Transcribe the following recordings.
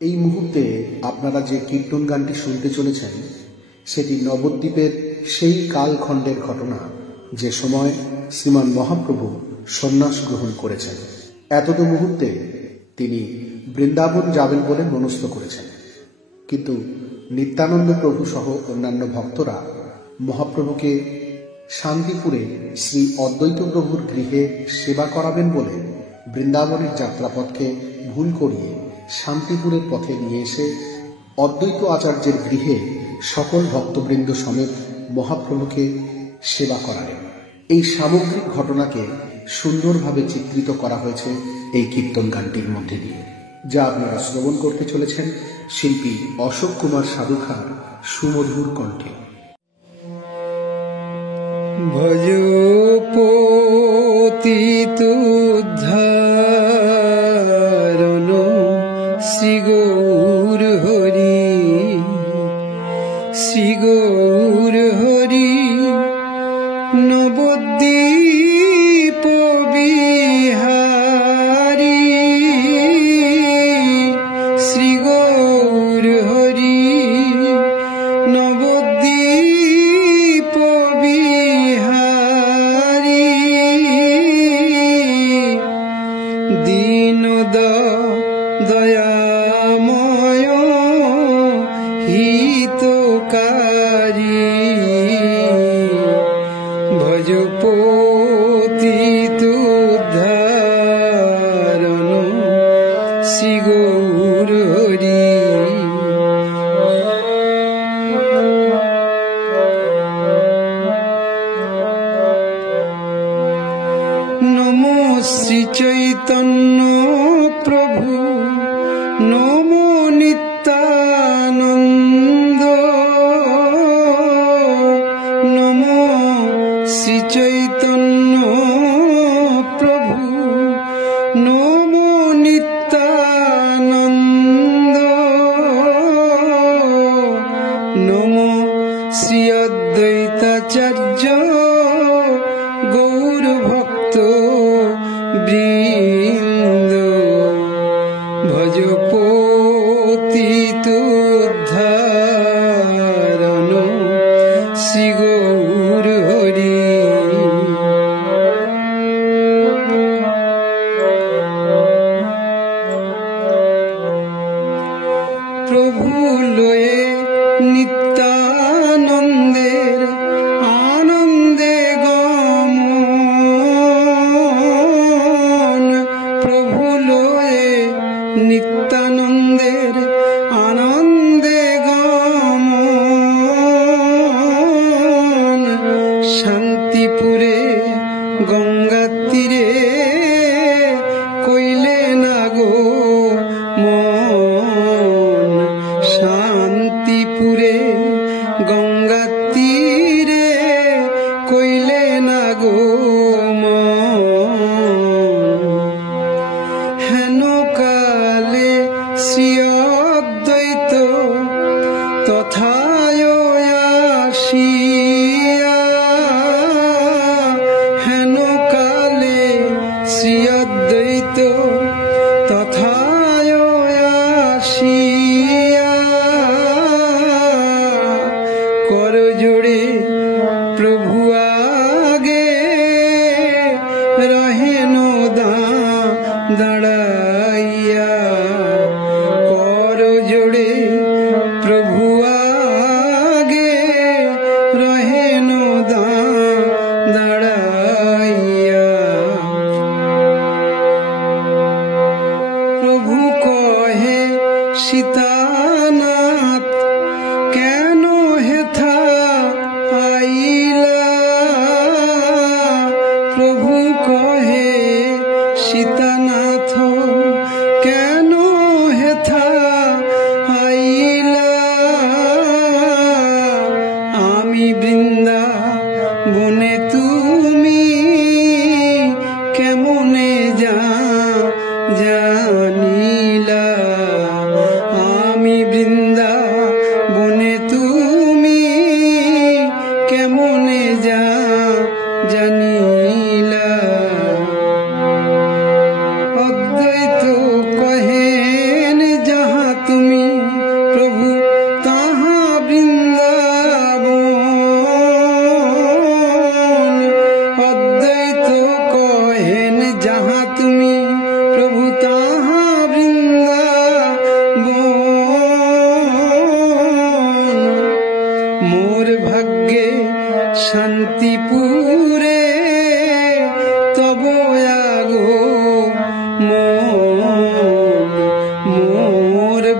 এই মুহূর্তে আপনারা যে কীর্তন গানটি শুনতে চলেছেন সেটি নবদ্বীপের সেই কালখণ্ডের ঘটনা যে সময় শ্রীমান মহাপ্রভু সন্ন্যাস গ্রহণ করেছেন। এতদ মুহূর্তে তিনি বৃন্দাবন যাবেন বলে মনস্থ করেছেন, কিন্তু নিত্যানন্দ প্রভু সহ অন্যান্য ভক্তরা মহাপ্রভুকে শান্তিপুরে শ্রী অদ্বৈত প্রভুর গৃহে সেবা করাবেন বলে বৃন্দাবনের যাত্রাপথকে ভুল করিয়ে শান্তিপুরের পথে নিয়ে এসে অদ্বৈত আচার্যের গৃহে সকল ভক্তবৃন্দ সমেত মহাপ্রভুকে সেবা করালেন। এই সামগ্রিক ঘটনাকে সুন্দরভাবে চিত্রিত করা হয়েছে এই কীর্তন গানটির মধ্যে দিয়ে, যা আপনারা শ্রবণ করতে চলেছেন শিল্পী অশোক কুমার সাধুখার সুমধুর কণ্ঠে। ভজ পতিতুদ্ধারণ শ্রী গৌর হরি, শ্রী গৌর হরি নবদ্বীপ বিহারী, শ্রী গৌর হরি নবদ্বীপ বিহারী, দীন দয়াময় হিতকারী, ভজ পতিতুদ্ধারণ শ্রী গৌর হরি। নমো শ্রী চৈতন্য প্রভু, নমো নিত্যানন্দ, নমো শ্রী চৈতন্য প্রভু, নমো নিত্যানন্দ, নমো শ্রী অদ্বৈতাচার্য গৌর ভক্ত বৃন্দ, ভজ পতিতুদ্ধারণ শ্রী গৌর হরি। প্রভু লয়ে নিত্যানন্দের আনন্দে গমন, প্রভু লয়ে নিত্যানন্দের আনন্দে গমন, শান্তিপুরে গঙ্গা তীরে কইলে না গো মন, শান্তিপুরে গঙ্গা তীরে কইলে না গো মন, হেন কালে শ্রী অদ্বৈত তথায় আসিয়া, হেন কালে শ্রী অদ্বৈত তথায় আসিয়া, কর জোড়ে প্রভু আগে রহেন দাঁড়াইয়া, কর জোড়ে প্রভু আগে রহেন দাঁড়াইয়া, প্রভু কহে সীতানাথ কেন হেথা আইলা, প্রভু কহে সীতানাথ কেন হেথা আইলা, আমি বৃন্দাবনে তুমি কেমনে জানিলা,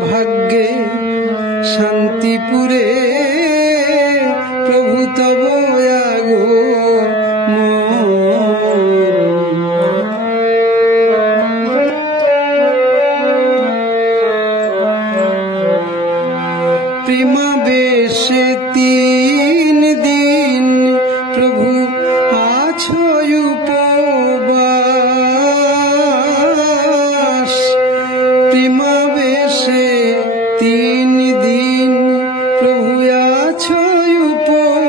ভাগ্যে শান্তিপুরে প্রভু তব আগমন। প্রেমাবেশে 3 দিন প্রভু আছো উপবাস। প্রেমাবেশে 3 দিন প্রভু আছো উপবাস।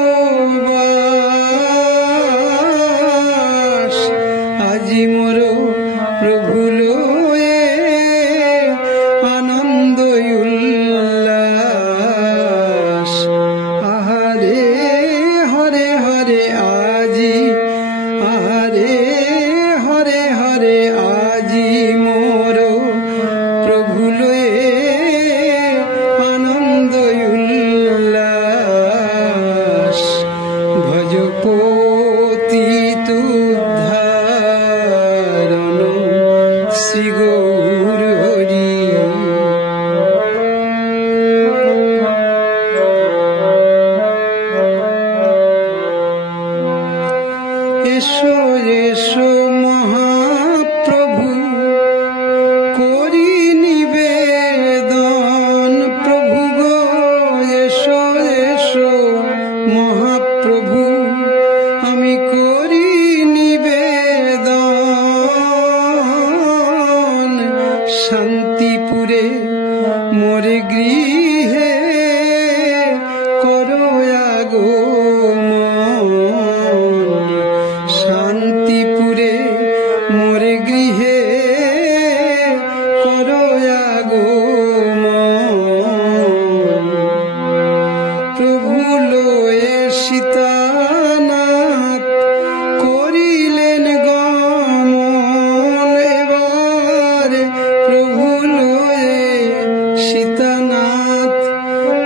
আজি মোর প্রভু লয়ে আনন্দ উল্লাস। আহারে হরে হরে আজি, আহারে হরে হরে আজি মোর প্রভু লয়ে আনন্দ উল্লাস। ভজ পতিত উদ্ধারণ শ্রী গৌর হরি। এসো এসো মহাপ্রভু করি নিবেদন। প্রভু গো এসো এসো মহাপ্রভু আমি করি নিবেদন। শান্তিপুরে মোরে গৃহে করো আগমন। শান্তিপুরে মোরে গৃহে করো আগমন। প্রভু লয়ে সীতানাথ করিলেন গমন। এবার প্রভু লয়ে সীতানাথ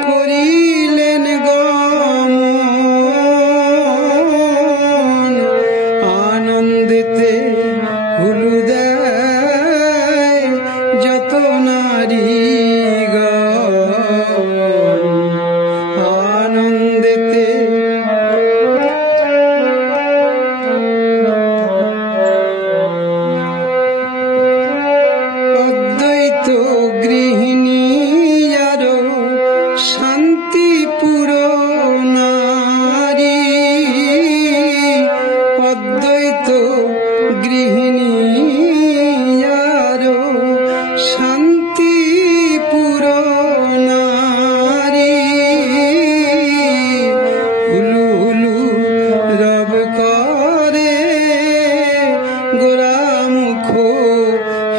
করিলেন গমন। আনন্দেতে হুলু দেয় যত নারীগণ। আনন্দেতে অদ্বৈত গৃহিণী আরো শান্তিপুর নারী। অদ্বৈত গৃহিণী আরো শান্তিপুর নারী। হুলু হুলু রব করে গোরামুখ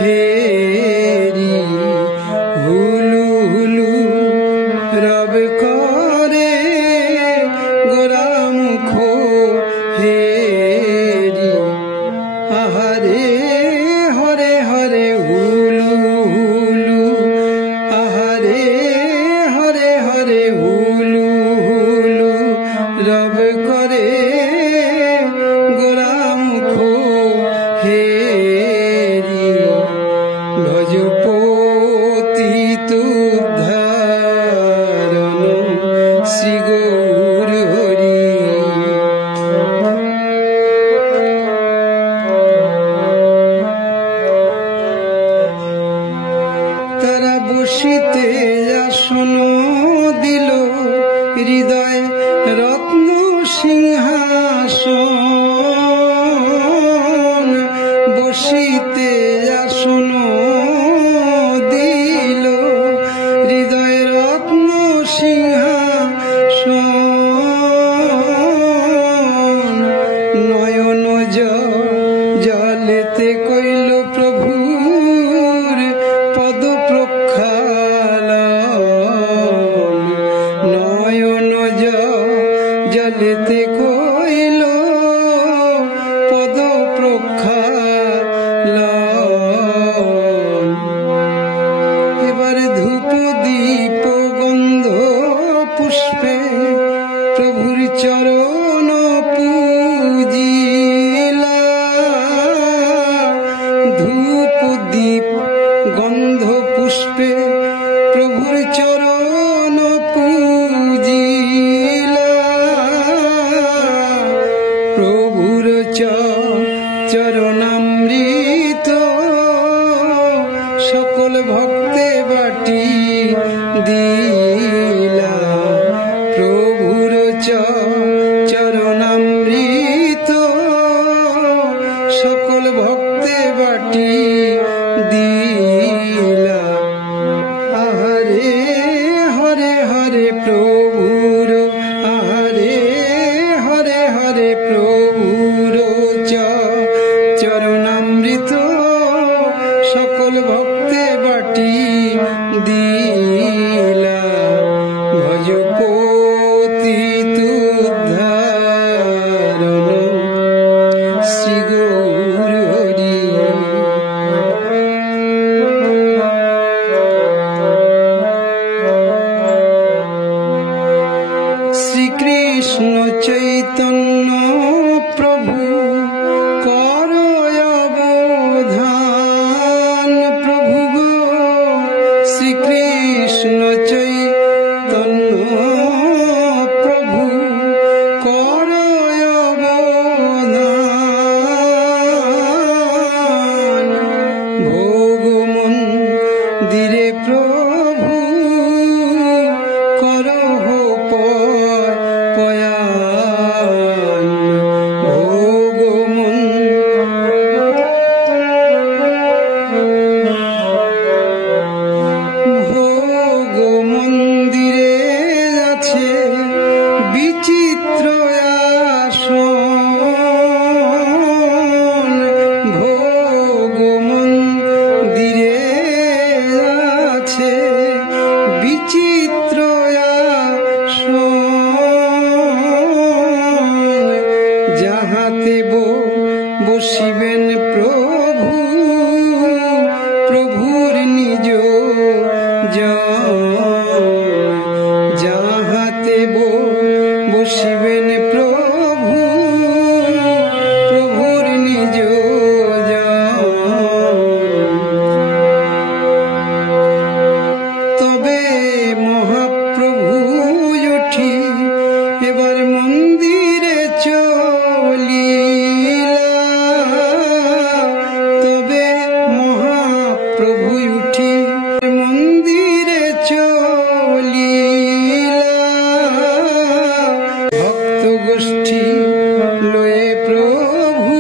হেরি। হুলু হুলু রব করে গোরামুখ হেরি। আহারে হরে হরে হুলু হুলু, আহারে হরে হরে হুলু হুলু রব করে গোরামুখ হেরি। ভজ পতিত উদ্ধারণ শ্রী গৌর হরি। তারা বসিতে আসন দিল হৃদয় রত্ন সিংহাসন। বসিতে আসন দিল হৃদয় রত্ন সিংহাসন। নয়ন জলেতে কইল প্রভুর পদ প্রক্ষালন। নয়ন জলেতে দিলা প্রভুর চরণামৃত সকল ভক্তে বাটি দিলা। আহারে হরে হরে প্রভুর, আহারে হরে হরে প্রভুর চরণামৃত সকল ভক্তে বাটি দিলা। ভজ পতিত উদ্ধারণ শ্রী গৌর হরি। শ্রীকৃষ্ণ চৈতন্য প্রভু কর অবধান। প্রভু গো শ্রীকৃষ্ণ চৈতন্য প্রভু কর অবধান। ভোগ মন্দিরে প্রভু করহ পয়ান। ভোগ মন্দিরে আছে বিচিত্র আসন। ভোগ মন্দিরে আছে বিচিত্র আসন। যাহাতে বসিবেন প্রভু, প্রভুর নিজ জন। যাহাতে বসিবেন প্রভু, প্রভুর নিজ জন। তবে মহাপ্রভু উঠি এবার মন্দিরে চলিলা। তবে মহাপ্রভু উঠি মন্দিরে চলিলা। ভক্ত গোষ্ঠী লয়ে প্রভু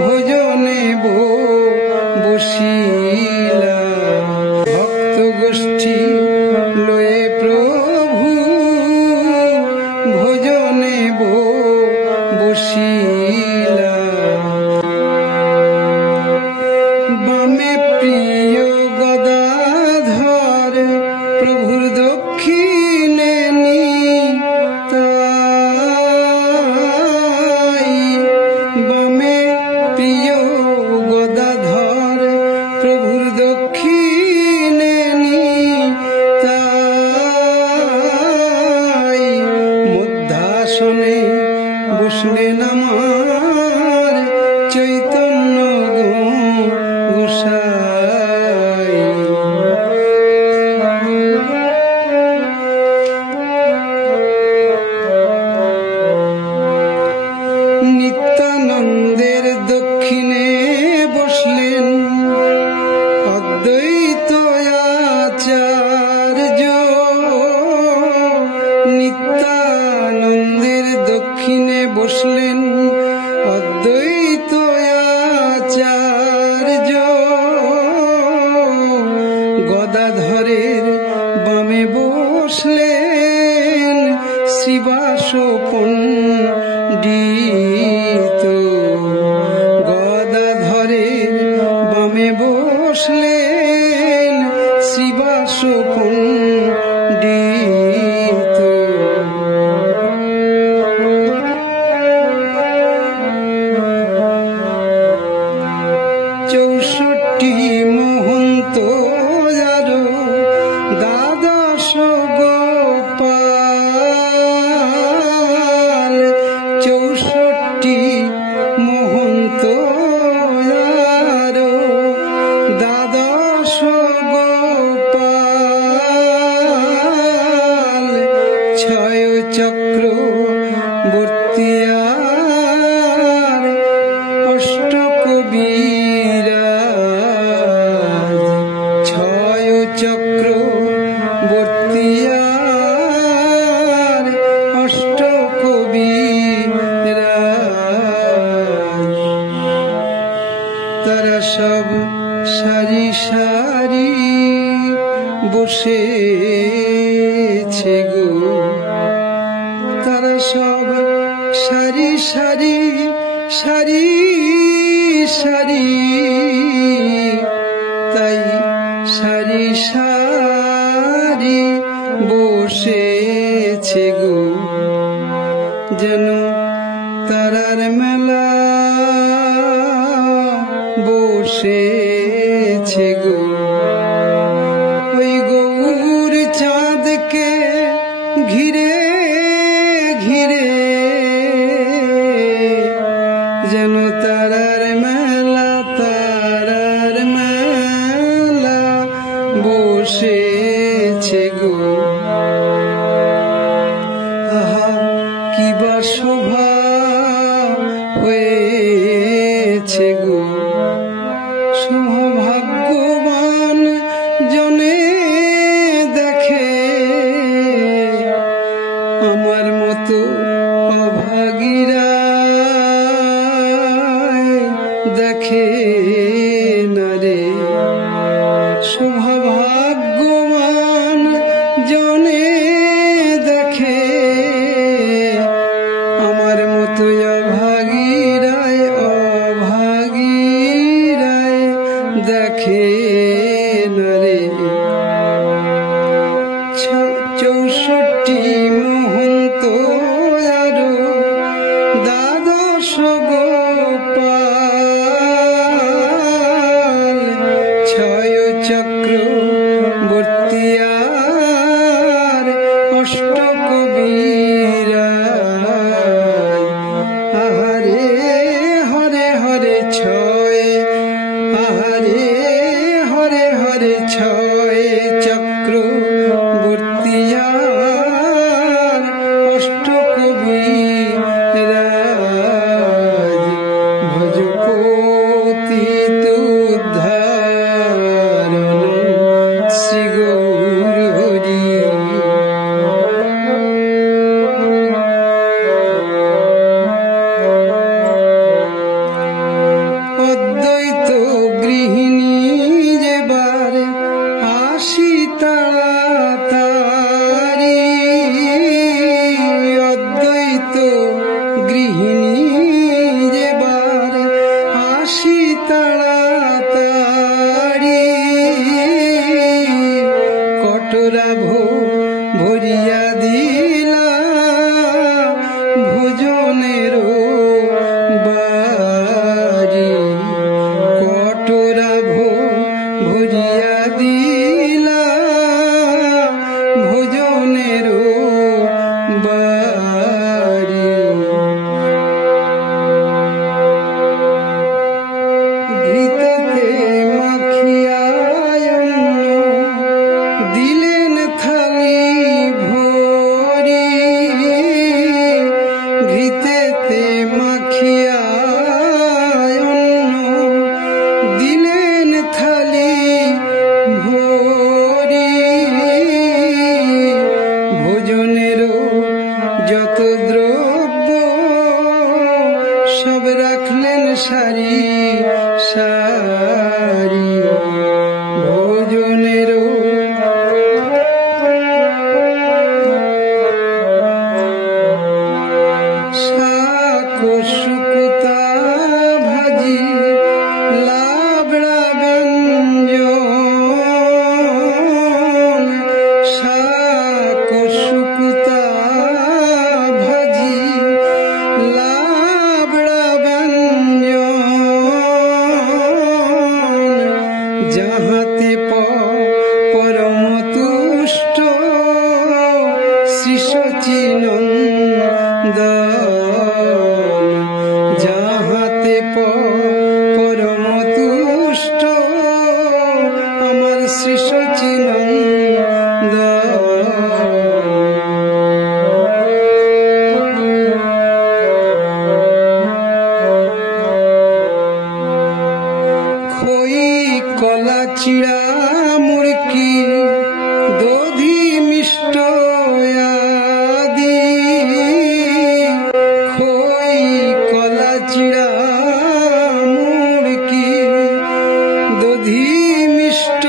ভোজনে বসিলা। ভক্ত গোষ্ঠী লয়ে প্রভু ভোজনে বসিলা। বামে প্রিয় গদাধর প্রভুর দক্ষিণে নিতাই। বামে প্রিয় গদাধর প্রভুর দক্ষিণে নিতাই। মধ্যাসনে বসলেন আমার চৈতন্য গোসাই। নিত্যানন্দের দক্ষিণে বসলেন অদ্বৈত আচার্য। নিত্যানন্দের দক্ষিণে বসলেন অদ্বৈত আচার্য। গদাধরের বামে বসলেন শ্রীবাস পণ্ডিত। গদাধরের বামে বসলেন শ্রীবাস পণ্ডিত। চৌষট্টি মহন্ত যারো দ্বাদশ গোপাল। চৌষট্টি মহন্ত যারো দ্বাদশ গোপাল। বসেছে গো, তারা সব সারি সারি সারি সারি, তাই সারি সারি বসেছে গো, যেন তারার মেলা বসেছে গো। ওই গৌর চাঁদকে ঘিরে ঘিরে যেন তারার মেলা, তারার মেলা বসেছে গো। আহা কি বা শোভা হয়েছে গো, সৌভাগ্যবান জনে দেখে, আমার মতো অভাগীরা দেখে না রে। সৌভাগ্যবান জনে দেখে, আমার মতো অভাগীরায় অভাগীরায় দেখে না রে। 64 মহন্ত আরো দ্বাদশ গোপাল, 6 চক্রবর্তী আর অষ্টকবিরায়। আহারে হরে হরে 6, আহারে হরে হরে 6 চক্রবর্তী আর অষ্টকবিরাজ। ভজপতি তুদ্ধারণ শ্রী গৌর হরি। অদ্বৈত গৃহিণী যেবার আসি তাড়াতাড়ি, অদ্বৈত গৃহিণী যেবার আসি তাড়াতাড়ি, কটরা ভরিয়া দিলা ভোজনেরও বাড়ি, কটরা ভরিয়া দিলা ভোজনেরও বাড়ি। ঘৃতেতে মাখিয়া অন্ন দিলেন থালি ভরি, ঘৃতেতে মাখিয়া অন্ন দিলেন থালি ভরি, ভোজনেরও যত দ্রব্য সব রাখলেন সারি সারি, ভোজনেরও শাক শুকুতা ভাজি লাবড়া ব্যঞ্জন, শাক শুকুতা ভাজি লাবড়া ব্যঞ্জন, যাহাতে পরম তুষ্ট শ্রী সচিনন্দন, যাহাতে পরম তুষ্ট আমার শ্রী সচিনন্দন। খই কলা চিড়া মুড়কি দধি মিষ্ট আদি, খই কলা চিড়া মুড়কি দধি মিষ্ট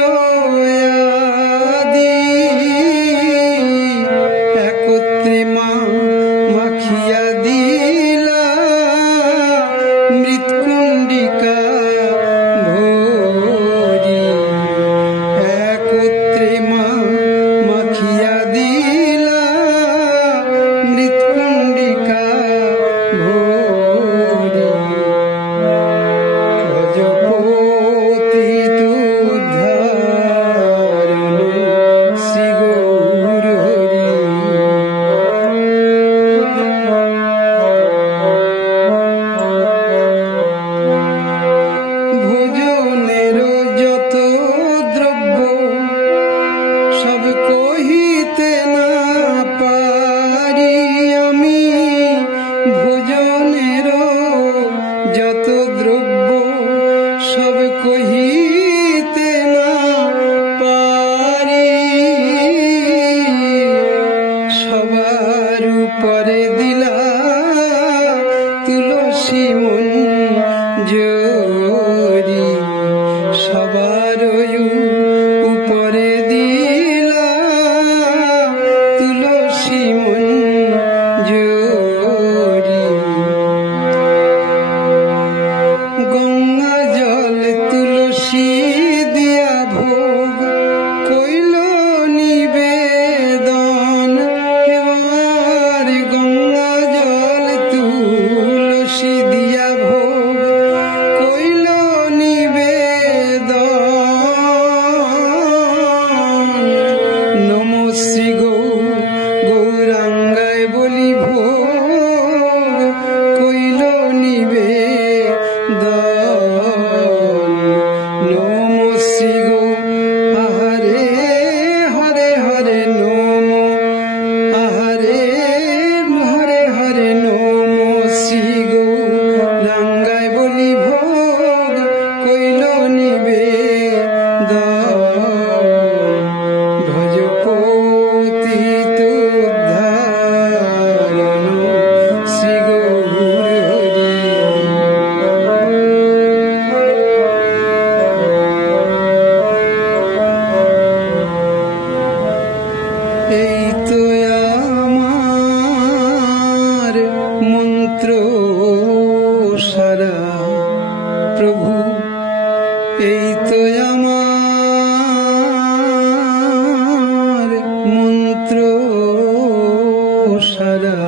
সারা।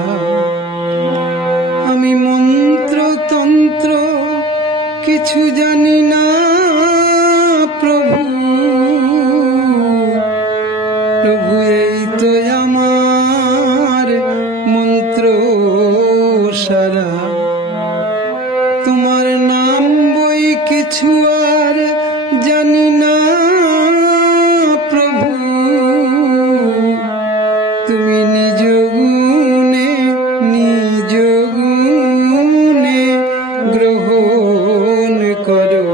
আমি মন্ত্র তন্ত্র কিছু জানি না প্রভু, প্রভু এই তো আমার মন্ত্র সারা। তোমার নাম বই কিছু আর জানি না প্রভু, তুমি নিজ গুণে গ্রহণ করো।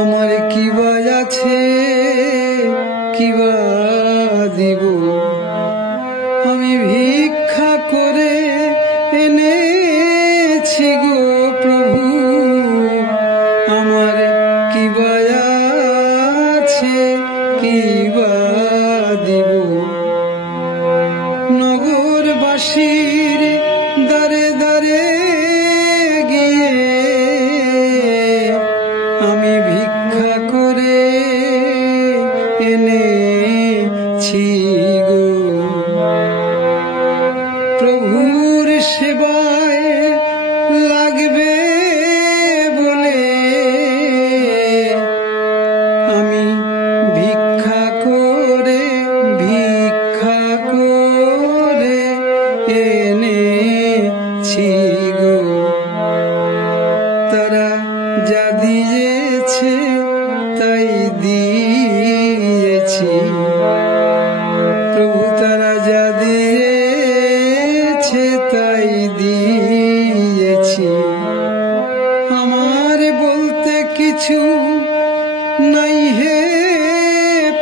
আমার কিবা আছে কিবা দিব, আমি ভিক্ষা করে এনেছি গো প্রভু। আমার কিবা আছে কিবা দিব, নগরবাসীর দ্বারে দ্বারে গিয়ে আমি ভিক্ষা করে এনেছি গো। প্রভুর সেবায় লাগবে বলে আমি ভিক্ষা করে এনেছি গো। তারা যা দিয়েছে তাই দিয়েছি প্রভু, তারা যা দিয়েছে তাই দিয়েছি। আমার বলতে কিছু নাই হে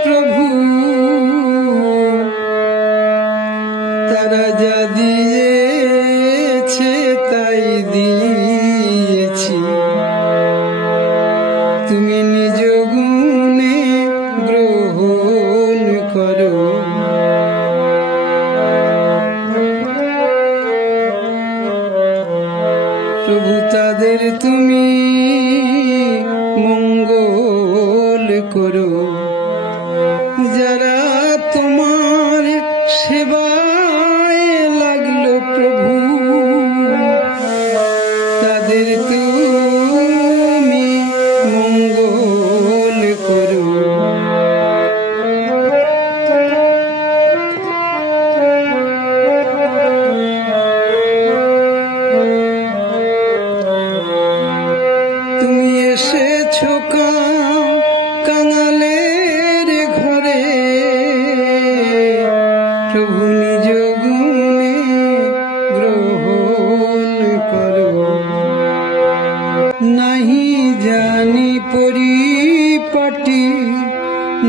প্রভু, তারা যা দিয়েছে তাই দিয়েছি। তুমি নিজ গুণে গ্রহণ করো। প্রভু তাদের তুমি মঙ্গল করো, যারা তোমার সেবায় লাগলো প্রভু, তাদের তুমি মঙ্গল করো। তুমি এসেছো কাঙালের ঘরে প্রভু, নিজ গুণে গ্রহণ করো। নাহি জানি পরিপাটি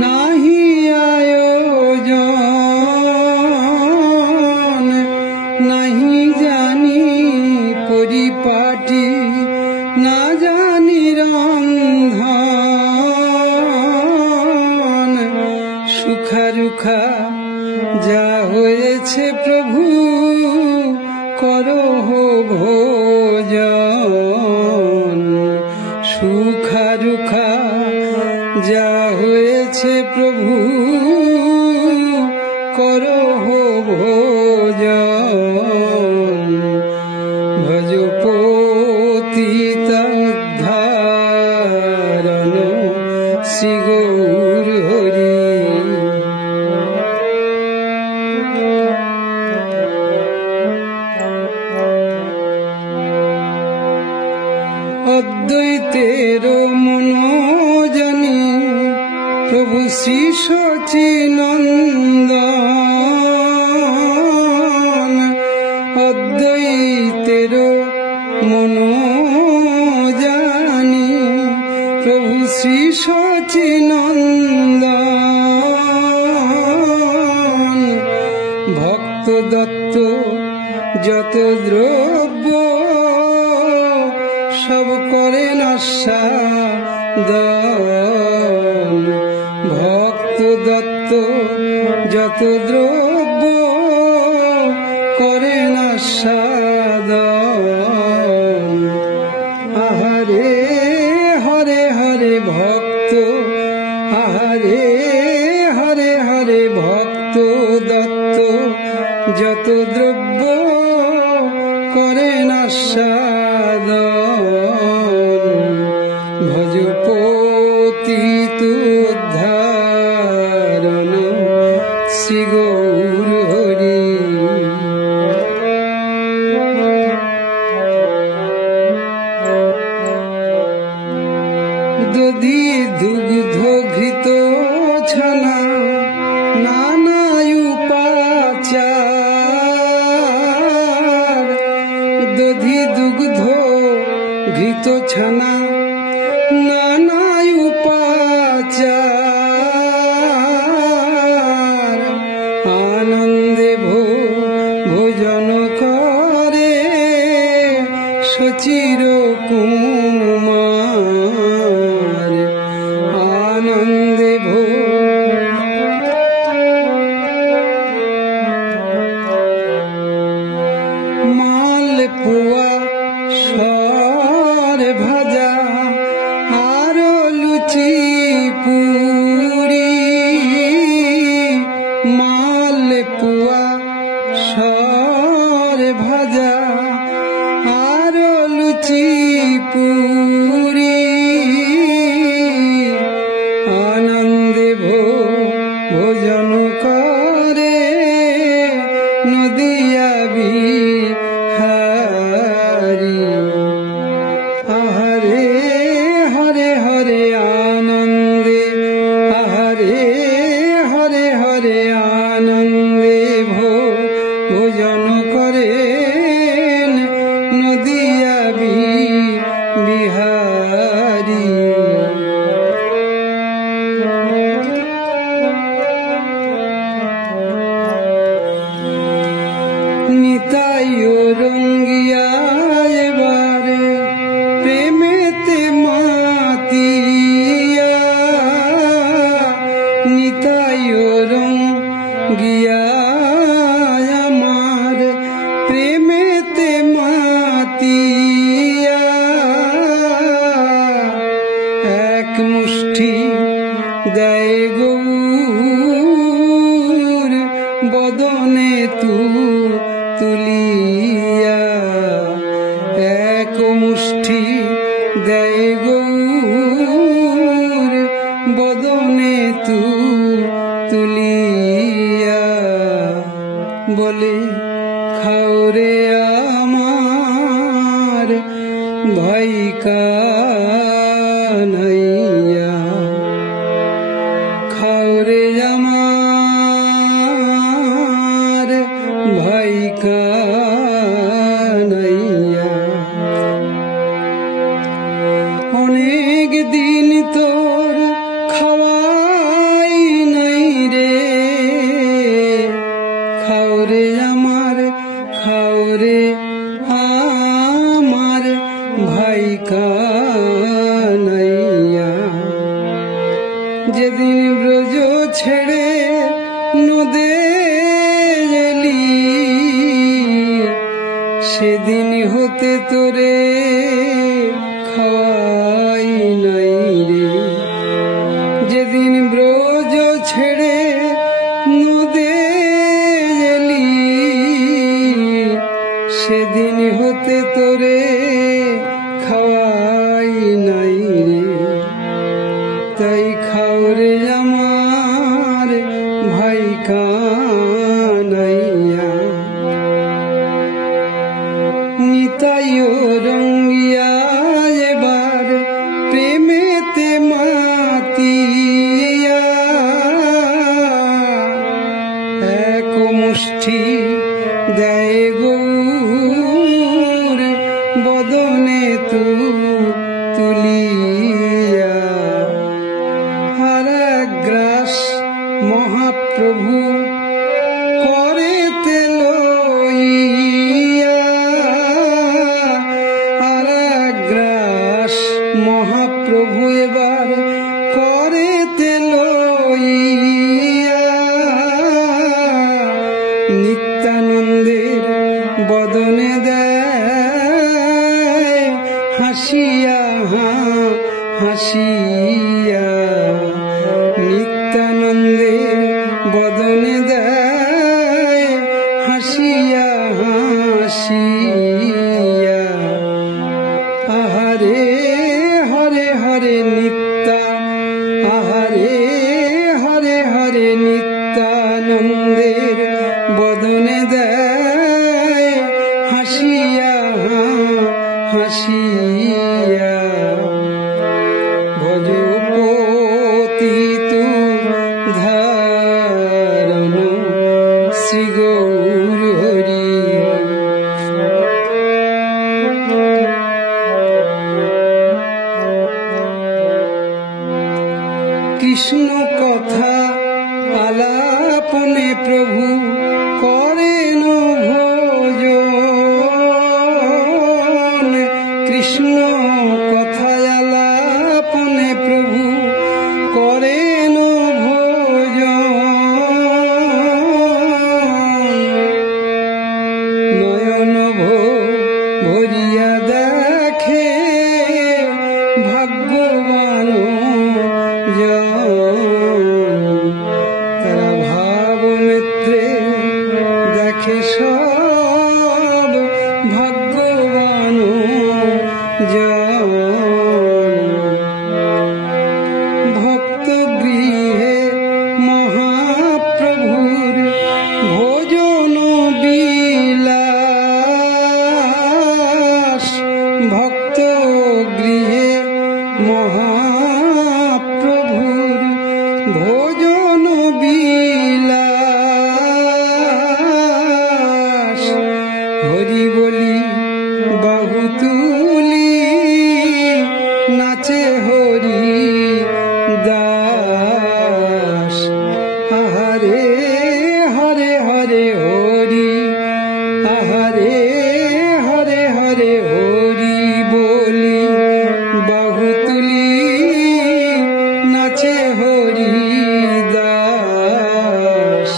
নাহি আয়োজন, নাহি জানি পরিপাটি না জানি রন্ধন। সুখা রুখা যা হয়েছে প্রভু করো ভোজন। সুখা রুখা যা হয়েছে প্রভু করো ভোজন। ভজ পতিতাধারণ শ্রী গৌর হরি। অদ্বৈতের মনোজানি প্রভু শ্রী সচিনন্দন। অদ্বৈতের মনোজানি প্রভু শ্রী সচিনন্দন। ভক্ত দত্ত যত দ্রব্য সব করেন আস্বাদন। ভক্ত দত্ত যত দ্রব্য করেন আস্বাদন। আহারে হরে হরে ভক্ত আহারে যত দ্রব্য করেন আস্বাদন, ভজপতি তুদ্ধারণ শ্রী গৌর হরি। দধি দুগ্ধ ঘৃত ছানা নানা উপাচার, দধি দুগ্ধ ঘৃত ছানা নানা উপাচার, আনন্দে ভোজন করে সচির কুমার, আনন্দে মাল পোয়া সর ভাজা আর লুচি পুরি, মাল পোয়া সর ভাজা আর লুচি পুরি, আনন্দে ভোজন করে নদিয়া বিহারি। আহারে হরে হরে আনন্দে, আহারে হরে হরে আনন্দে ভোজন করেন নদিয়া বিহারি। নিতাই রঙ্গিয়া এবারে প্রেমেতে মাতিয়া, নিতাই রঙ্গিয়া আমার প্রেমেতে মাতিয়া, এক মুষ্টি দেয় গৌর বদনে তুলিয়া, এক মুষ্টি দেয় গৌর বদনে তুলিয়া, বলে খাওরে আমার ভাই কানাইয়া, খাওরে আমার ভাই কানাইয়া। অনেক দিন তোর খাওয়াই নাই রে, খাওরে আমার, খাওরে আমার ভাই কানাইয়া। যেদিন ব্রজ ছেড়ে নদে এলি, সেদিন হতে তোরে খাওয়াই নাই রে, যেদিন ব্রজ ছেড়ে নদে এলি, সেদিন হতে তোরে খাওয়াই নাই রে। তাই খাওরে আমার ভাই কানাইয়া, নিতাই রঙ্গিয়া এবার প্রেমেতে মাতিয়া, এক মুষ্টি দেয় গৌর বদনে তুলিয়া, আর গ্রাস মহাপ্রভু করেতে লইয়া, আর গ্রাস মহাপ্রভু এবার করেতে লইয়া, নিত্যানন্দের বদনে দেয় হাসিয়া হাসিয়া, নিত্যানন্দের বদনে দেয় হাসিয়া কৃষ্ণ কথা আলাপনে প্রভু করেন ভোজন। কৃষ্ণ কথা আলাপনে প্রভু করেন ভোজন। নয়ন ভরিয়া দেখে ভাগ্যবান তারা ভাব নেত্রে দেখে সব ভাগ্যবান ভক্ত গৃহে মহাপ্রভুর ভোজন বিলাস। ভক্ত গৃহে মহাপ্রভুর ভোজন বিলাস। হরি বলি বাহু তুলি নাচে হরি দাস। আহারে হরে হরে হরি, আহারে হরে হরে হরি বলি বাহু তুলি নাচে হরি দাস।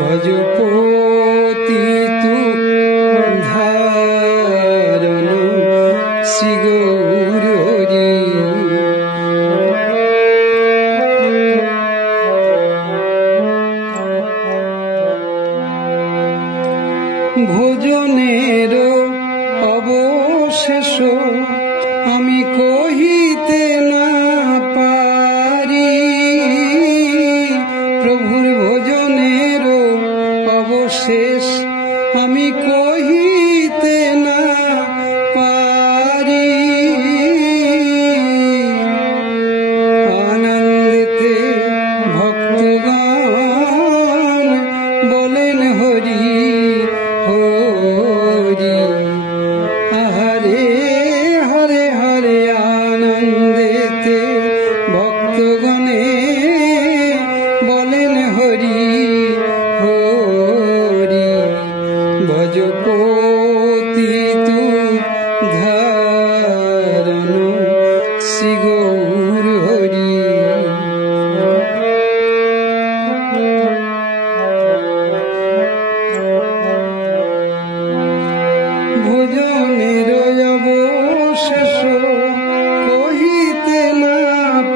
ভজপতি তু ধারণ শ্রী গৌর হরি। ভোজনের অবশেষ আমি কহিতে না পারি। প্রভুর ভোজনের অবশেষ আমি কহিতে না পারি। আনন্দেতে ভক্তগণ বলেন হরি হরি। আহারে হরে হরে আনন্দেতে ভক্তগণে বলেন হরি হরি। ভজপতি তু ধারণ শ্রী গৌর হরি। ভোজনের অবশেষ কহিতে না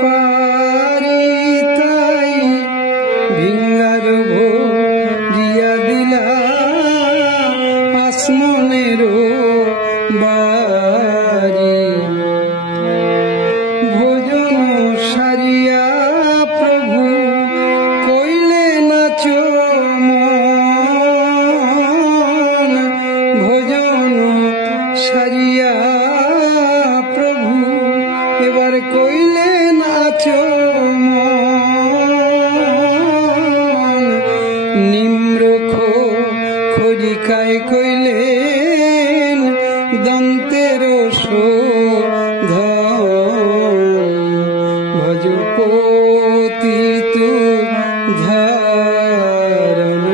পারি, তাই ভিঙ্গার ভরিয়া দিলা আসমনের বাড়ি। ভোজন সারিয়া প্রভু কইলে নাচ মন। ভোজন সারিয়া প্রভু এবার কইলেন আচমন। নিম্র খরিকায় কইলেন দন্তের শোধন। ভজপতি তু ধারণ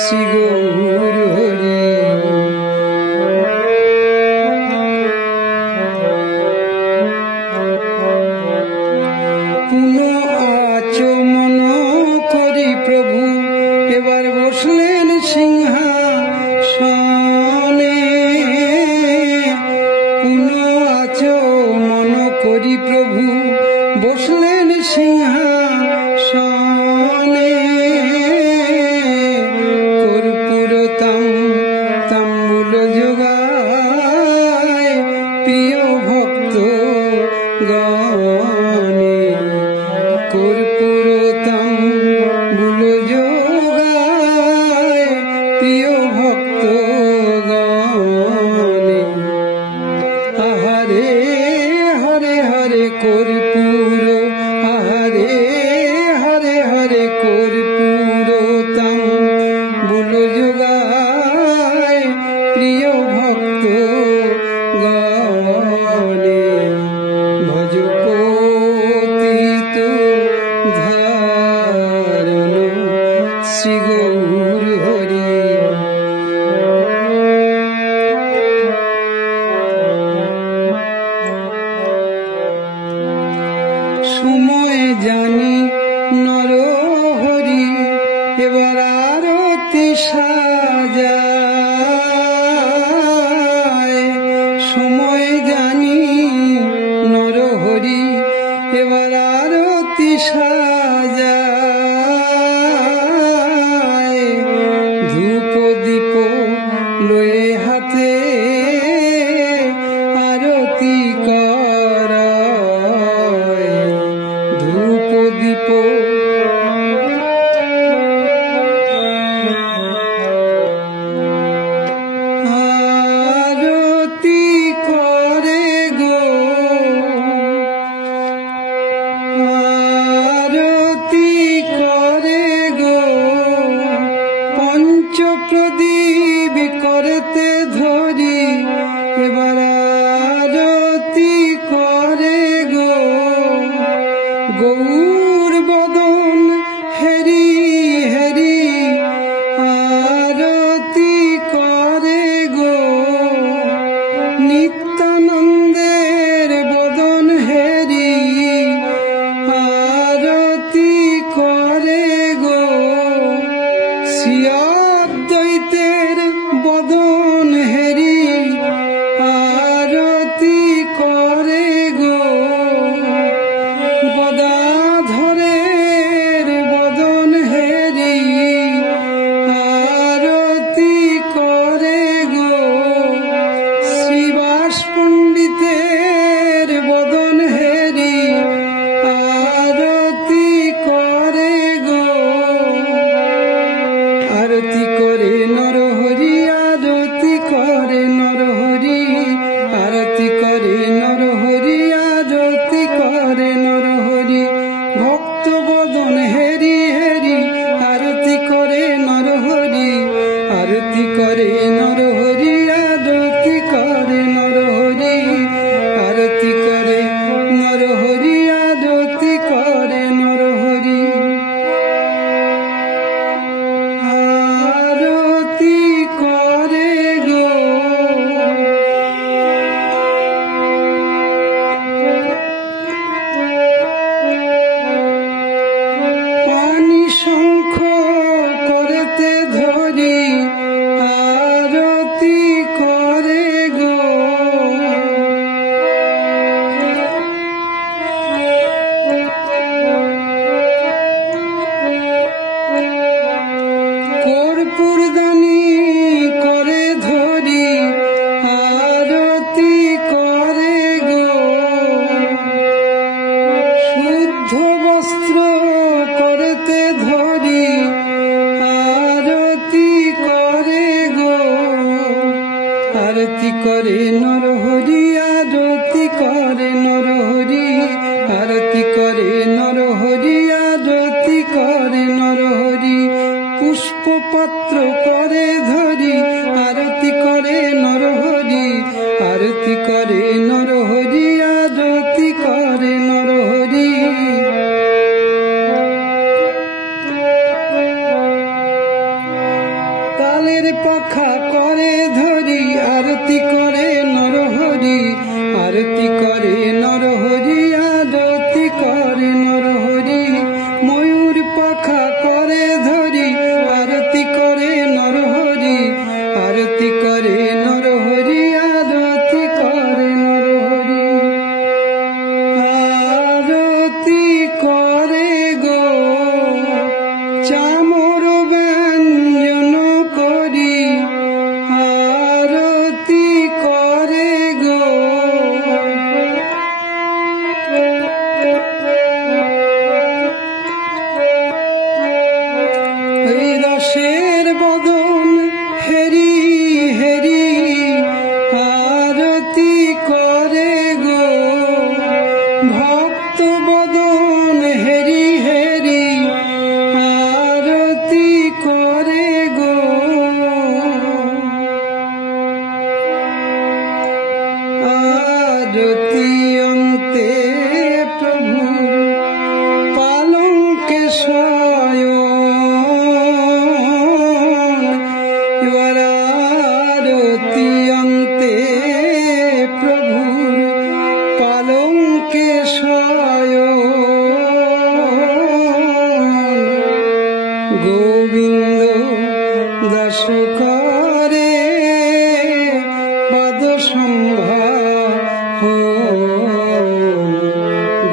শ্রী গৌর হরি। পুনঃ আচমন করি প্রভু এবার বসলেন সিংহাসনে। পুনঃ আচমন করি প্রভু বসলেন সিংহাসনে। কর্পূরতাম তাম্বুল যোগায় প্রিয় ভক্ত গণে। কর্পূরতাম বুল যোগায় প্রিয় ভক্ত গণে। আহারে হরে হরে কর্পূর, আহারে হরে হরে কর্পূরতাম বুল যোগায় প্রিয় ভক্ত গণে। ভজপতি তু সময় জানি নরহরি এবার আরতি সাজায় সময় জানি নরহরি এবার আরতি সাজায় ধূপ দীপ লয়ে হাতে আরতি করায় ধূপ দীপ আরতি করে গো আরতি করে গো পঞ্চপ্রদীপ করতে ধরি এবার আরতি করে গো গৌর বদন হেরি হেরি আরতি করে গো নিত্যানন্দের বদন হেরি আরতি করে গো শ্রীঅদ্বৈতের বদন হেরি আরতি করে গো গদাধরের বদন হেরি আরতি করে গো শ্রীবাস পণ্ডিতের বদন হেরি আরতি করে গো আরতি করে নরহরি আরতি করে নরহরি আরতি করে নরহরি আরতি করে নরহরি ভক্ত বদন হেরি হেরি আরতি করে নরহরি আরতি করে নরহরি আরতি করে নরহরি আরতি করে নরহরি আরতি করে নরহরি আরতি করে গো পানি শঙ্খ করতে ধরি আরতি করে গো কর্পূরদানি করে ধরি আরতি করে গো শুদ্ধ বস্ত্র করতে ধরি আরতি করে গো আরতি করে নরহরি আরতি করে নরহরি আরতি করে নরহরি আরতি করে নরহরি পুষ্পপত্র করে ধরি আরতি করে নরহরি আরতি করে নরহরি আরতি করে নরহরি তালের পাখা করে ধরি আরতি করে নরহরি আরতি করে নরহরি আরতি করে নরহরি ময়ূর পাখা করে ধরি আরতি করে নরহরি আরতি করে নরহরি আরতি করে নরহরি আরতি করে গো চামর ব্যঞ্জন করি আরতি করে গো এই রসের বদন হেরি হেরি আরতি করে গো ভক্ত বদন হেরি হেরি আরতি করে গো আরতি অন্তে প্রভুর পালঙ্কে শয়ন এবার আরতি অন্তে প্রভুর পালঙ্কে শয়ন করে পদ সম্ভার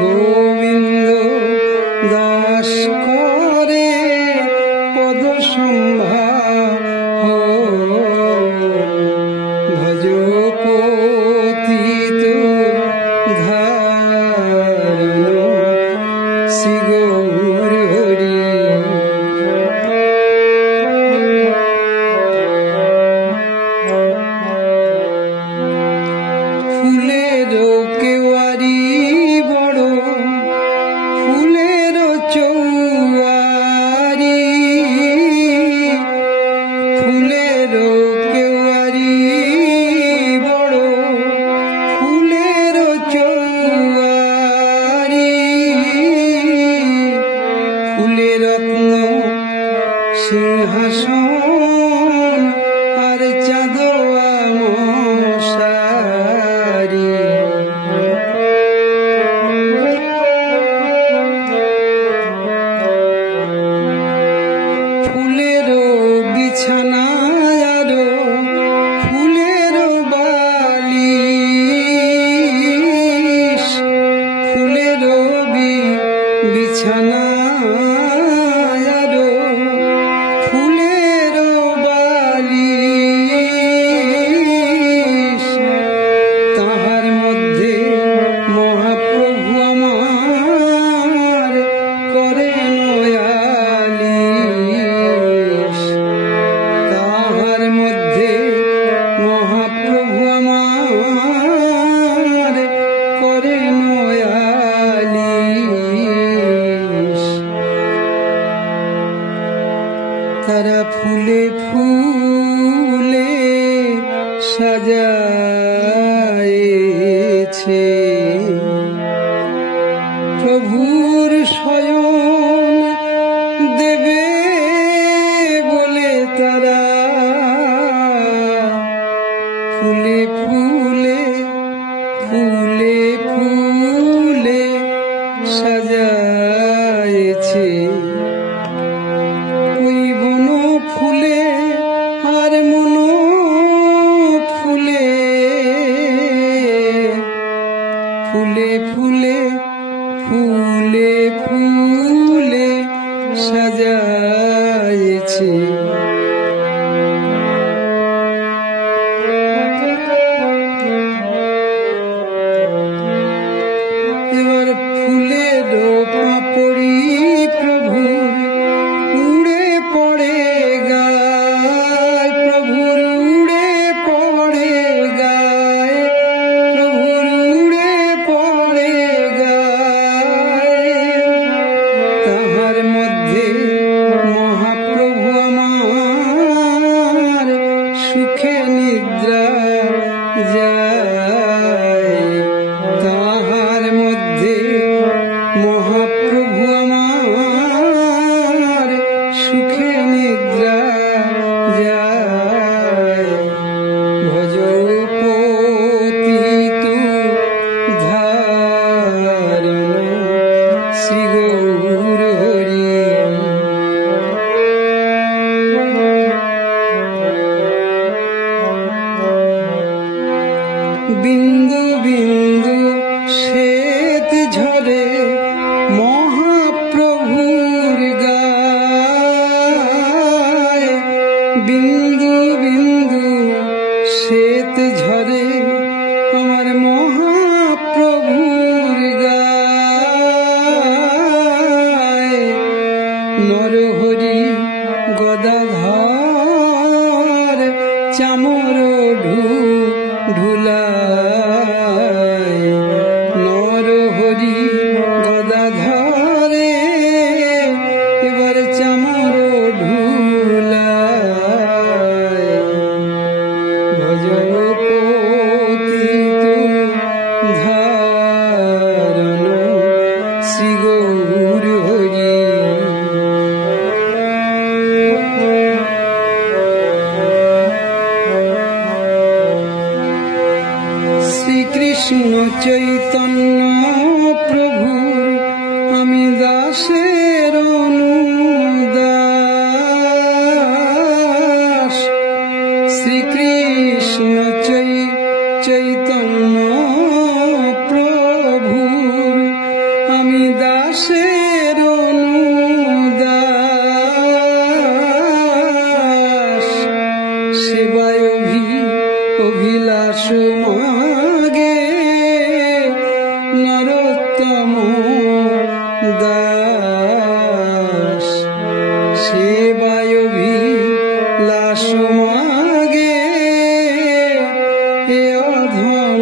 গোবিন্দ দাস করে পদ সম্ভার ভজ পতিত ধারণ শ্রী গৌর হরি। ফুলের কেওয়ারি বড় ফুলের চৌয়ারি, ফুলের কেওয়ারি বড় ফুলের চৌয়ারি, ফুলের রত্ন সিংহাসন আর চাঁদোয়া মশারি, ফুলের বিছানা আর ফুলের বালিশ, ফুলের বিছানা আর ফুলের বালিশ, তাহার মধ্যে মহাপ্রভু আমার করে নয়ালিশ, তাহার মধ্যে মহাপ্রভু আমার করে নয়ালিশ। তারা ফুলে ফুলে সাজায়েছে প্রভুর শয়ন দেবে বলে, তারা ফুলে ফুলে ফুলে ফুলে সাজায়েছে। ওই বন ফুলে আর মন ফুলে, ফুলে ফুলে ফুলে ফুলে সাজায়েছে। এবার ফুলের পাপড়ি প্রভুর উড়ে পড়ে গায়, প্রভুর উড়ে পড়ে গায়, প্রভুর উড়ে পড়ে গায়, তাহার মধ্যে মহাপ্রভু আমার সুখে নিদ্রা যায়, তাহার মধ্যে মহাপ্রভু আমার সুখে নিদ্রা যায়। ভজ পতিত ধারণ শ্রী গৌর হরি। বিন্দু বিন্দু শ্বেত ঝরে মহাপ্রভুর গায়, বিন্দু বিন্দু শ্বেত ঝরে আমার মহাপ্রভুর গায়, নরহরি গদাধর চামর ঢুলায়, নরহরি গদাধরে এবার চামর ঢুলায়। ভজ পতিত ধারণ শ্রী গৌর হরি। নরোত্তম দাস সেবায়ভিলাষ মাগে এ অধম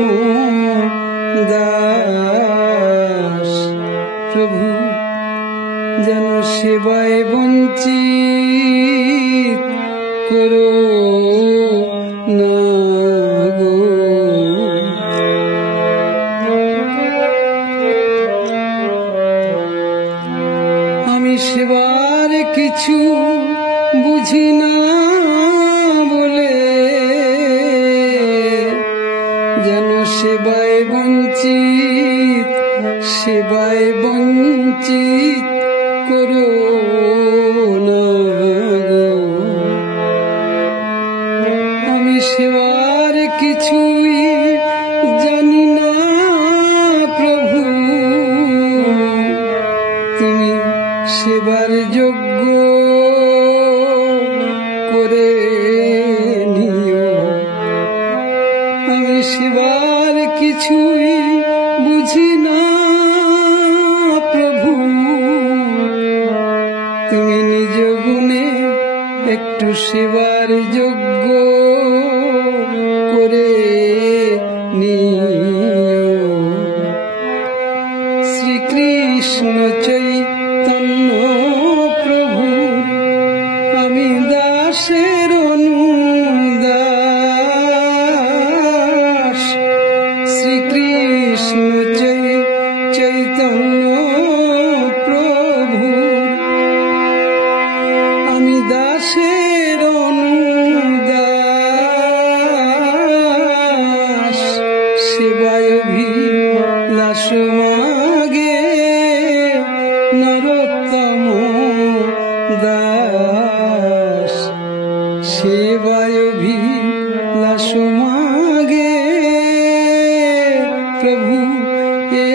দাস। প্রভু যেন সেবায় বঞ্চিত করো না গো। আমি সেবার কিছু বুঝি না বলে যেন সেবায় বঞ্চিত করো না গো। আমি সেবার কিছুই জানি না প্রভু, তুমি সেবার যোগ্য করে নিও। আমি সেবার কিছুই বুঝি না প্রভু, তুমি নিজ গুণে একটু সেবার যোগ্য করে নিও। শ্রীকৃষ্ণ চৈতন্য প্রভু আমি দাসের অনুদাস। শ্রীকৃষ্ণ চৈতন্য প্রভু আমি দাসের অনুদাস সেবায়ভিলাষ মাগে নরোত্তম দাস সেবায়ভিলাষ মাগে প্রভু এ